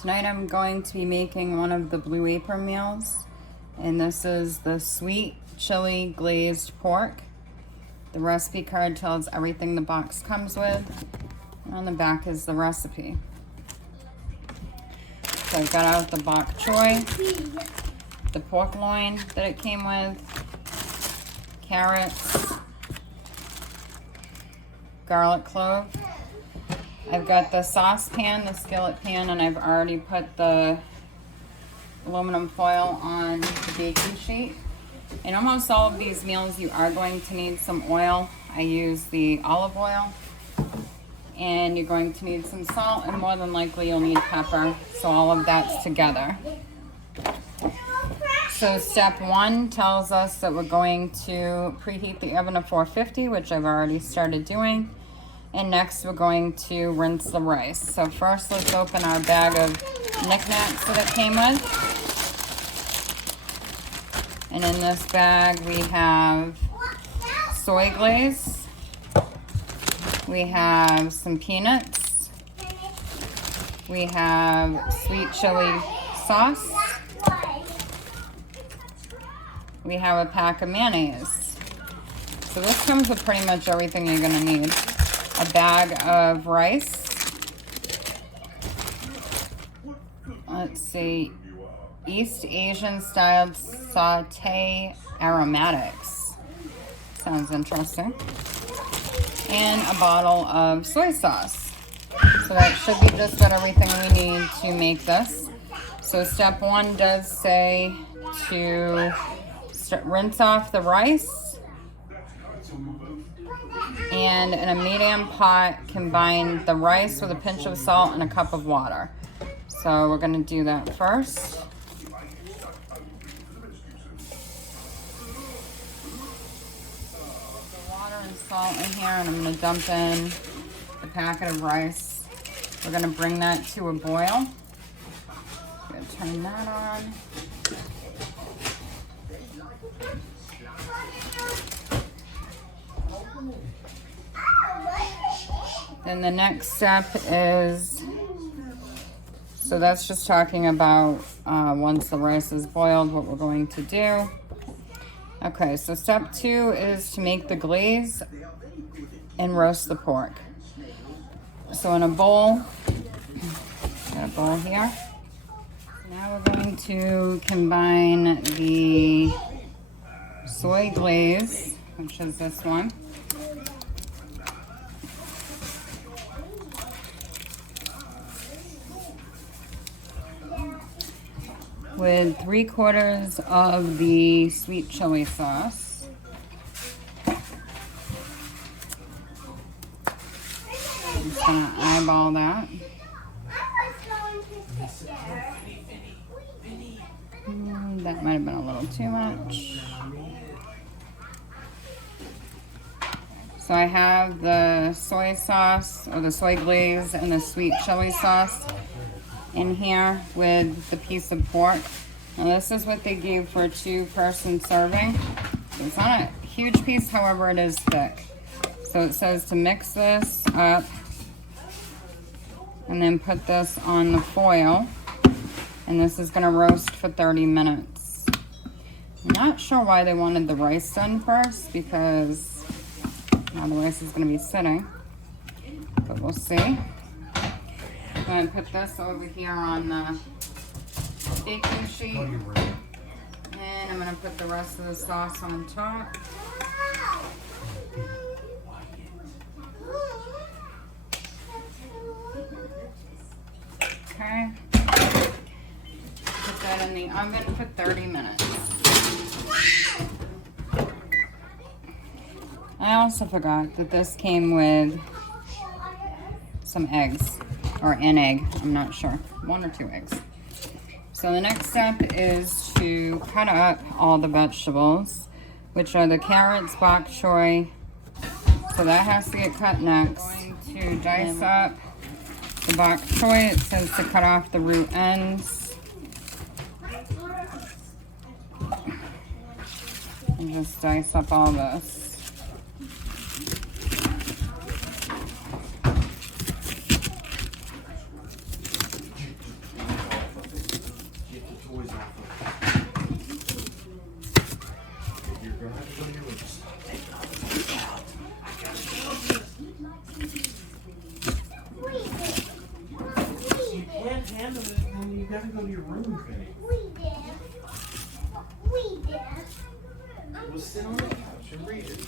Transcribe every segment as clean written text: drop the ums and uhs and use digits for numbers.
Tonight I'm going to be making one of the Blue Apron meals, and this is the sweet chili glazed pork. The recipe card tells everything the box comes with, and on the back is the recipe. So I've got out the bok choy, the pork loin that it came with, carrots, garlic clove. I've got the saucepan, the skillet pan, and I've already put the aluminum foil on the baking sheet. In almost all of these meals, you are going to need some oil. I use the olive oil. And you're going to need some salt, and more than likely you'll need pepper. So all of that's together. So step 1 tells us that we're going to preheat the oven to 450, which I've already started doing. And next we're going to rinse the rice. So first let's open our bag of knickknacks that it came with. And in this bag we have soy glaze. We have some peanuts. We have sweet chili sauce. We have a pack of mayonnaise. So this comes with pretty much everything you're gonna need. A bag of rice. Let's see, East Asian styled saute aromatics. Sounds interesting. And a bottle of soy sauce. So that should be just about everything we need to make this. So step 1 does say to rinse off the rice. And in a medium pot, combine the rice with a pinch of salt and a cup of water. So we're gonna do that first. Water and salt in here, and I'm gonna dump in the packet of rice. We're gonna bring that to a boil. I'm gonna turn that on. Then the next step is, so that's just talking about once the rice is boiled, what we're going to do. Okay, so step 2 is to make the glaze and roast the pork. So in a bowl, got a bowl here. Now we're going to combine the soy glaze, which is this one. With 3/4 of the sweet chili sauce. I'm just gonna eyeball that. That might have been a little too much. So I have the soy sauce, or the soy glaze, and the sweet chili sauce in here with the piece of pork. Now this is what they gave for a 2-person serving. It's not a huge piece, however it is thick. So it says to mix this up and then put this on the foil, and this is gonna roast for 30 minutes. I'm not sure why they wanted the rice done first, because now the rice is gonna be sitting, but we'll see. I'm going to put this over here on the baking sheet, and I'm going to put the rest of the sauce on top. Okay. Put that in the oven for 30 minutes. I also forgot that this came with some eggs. Or an egg, I'm not sure. 1 or 2 eggs. So the next step is to cut up all the vegetables, which are the carrots, bok choy. So that has to get cut next. I'm going to dice up the bok choy. It says to cut off the root ends. And just dice up all this. handle it, then you gotta go to your room, babe. We did. We'll sit on the couch and read it.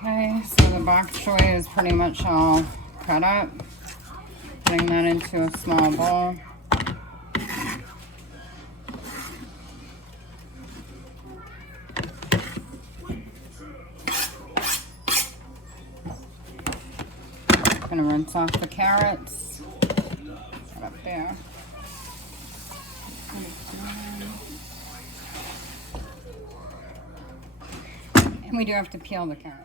Okay, so the bok choy is pretty much all cut up. Putting that into a small bowl. Gonna rinse off the carrots. Right up there. And we do have to peel the carrots.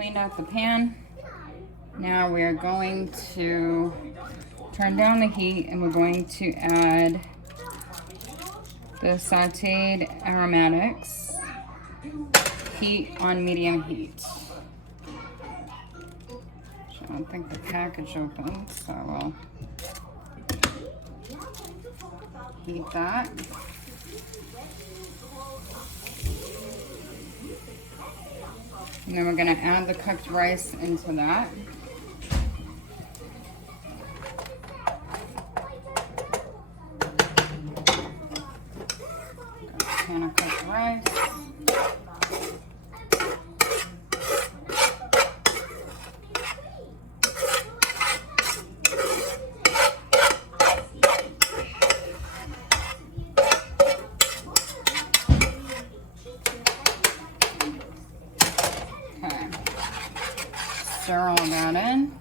cleaned out the pan. Now we're going to turn down the heat and we're going to add the sauteed aromatics. Heat on medium heat. I don't think the package opened, so we'll heat that. And then we're going to add the cooked rice into that. Got a pan of cooked rice. Stir all that in.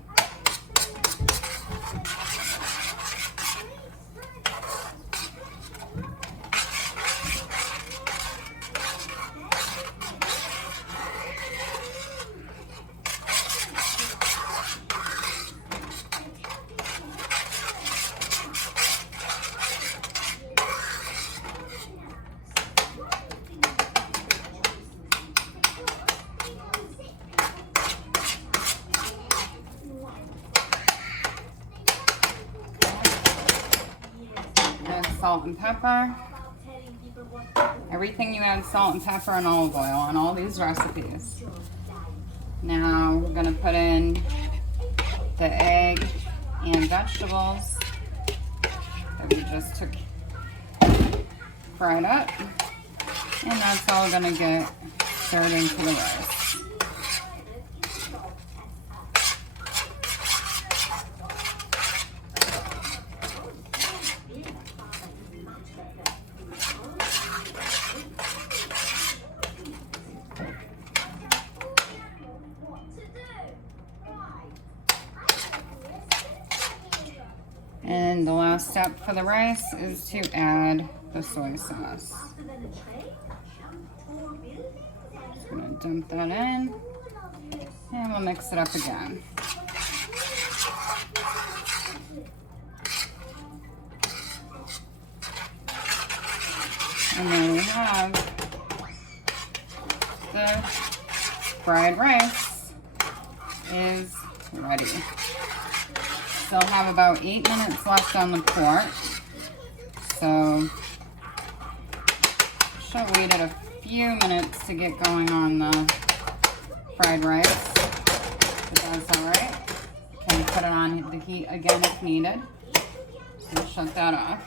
Salt and pepper. Everything you add salt and pepper and olive oil on all these recipes. Now we're going to put in the egg and vegetables that we just took fried up. And that's all going to get stirred into the rice. And the last step for the rice is to add the soy sauce. Just gonna dump that in, and we'll mix it up again. And then we have the fried rice is ready. Still have about 8 minutes left on the pork, so should have waited a few minutes to get going on the fried rice, but that's all right. Can put it on the heat again if needed. So we'll shut that off.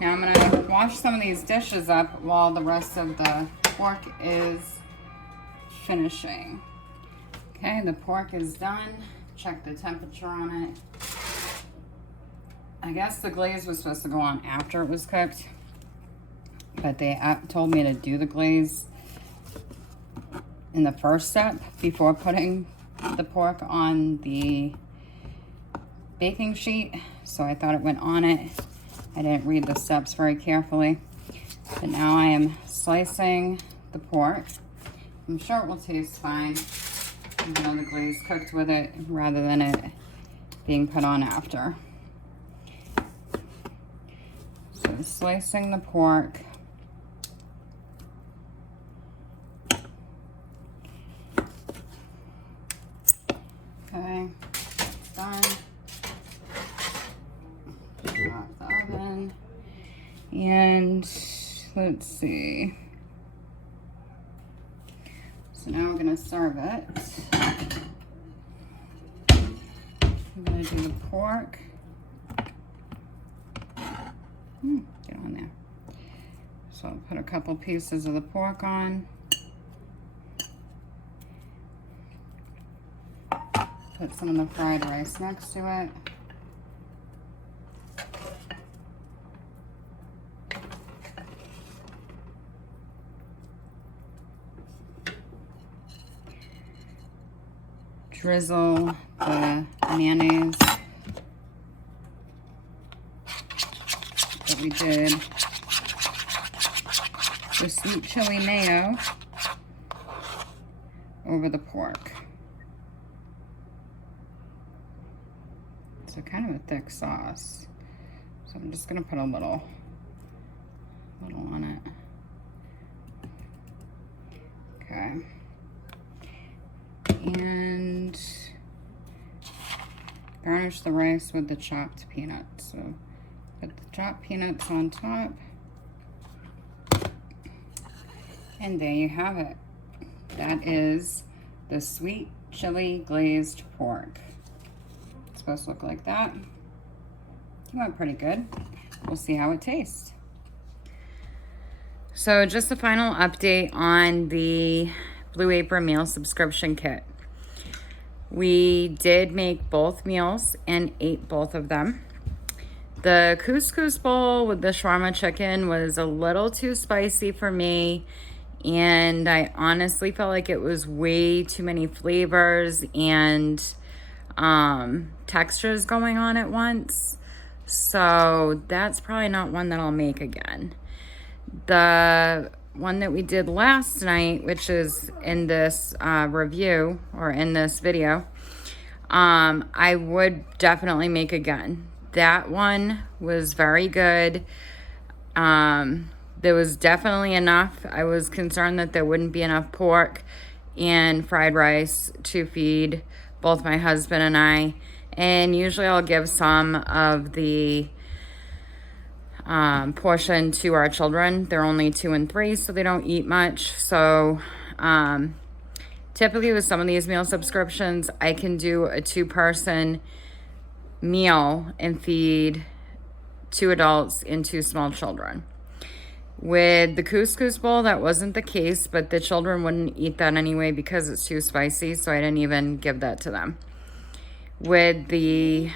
Now I'm gonna wash some of these dishes up while the rest of the pork is finishing. Okay, the pork is done. Check the temperature on it. I guess the glaze was supposed to go on after it was cooked, but they told me to do the glaze in the first step before putting the pork on the baking sheet, so I thought it went on it. I didn't read the steps very carefully, but now I am slicing the pork. I'm sure it will taste fine. You know, the glaze cooked with it rather than it being put on after. So slicing the pork. Okay, it's done. Off the oven. And let's see. So now we're gonna serve it. I'm gonna do the pork. Get on there. So I'll put a couple pieces of the pork on. Put some of the fried rice next to it. Drizzle the mayonnaise that we did, the sweet chili mayo over the pork. So kind of a thick sauce. So I'm just gonna put a little on it. Okay. And garnish the rice with the chopped peanuts. So put the chopped peanuts on top. And there you have it. That is the sweet chili glazed pork. It's supposed to look like that. Came out pretty good. We'll see how it tastes. So just a final update on the Blue Apron meal subscription kit. We did make both meals and ate both of them. The couscous bowl with the shawarma chicken was a little too spicy for me, and I honestly felt like it was way too many flavors and textures going on at once. So that's probably not one that I'll make again. The one that we did last night, which is in this review or in this video, I would definitely make again. That one was very good. There was definitely enough. I was concerned that there wouldn't be enough pork and fried rice to feed both my husband and I. And usually I'll give some of the portion to our children. They're only 2 and 3, so they don't eat much. So typically with some of these meal subscriptions, I can do a 2-person meal and feed 2 adults and 2 small children. With the couscous bowl, that wasn't the case, but the children wouldn't eat that anyway because it's too spicy, so I didn't even give that to them. With the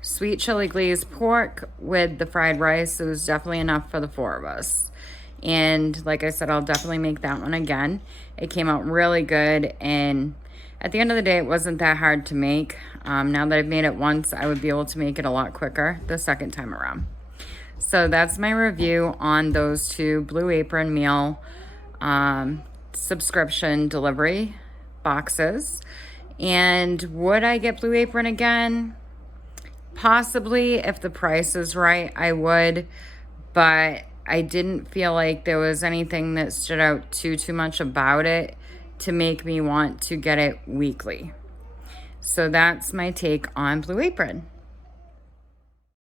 sweet chili glazed pork with the fried rice, it was definitely enough for the 4 of us. And like I said, I'll definitely make that one again. It came out really good, and at the end of the day, it wasn't that hard to make. Now that I've made it once, I would be able to make it a lot quicker the second time around. So that's my review on those 2 Blue Apron meal subscription delivery boxes. And would I get Blue Apron again? Possibly, if the price is right, I would, but I didn't feel like there was anything that stood out too much about it to make me want to get it weekly. So that's my take on Blue Apron.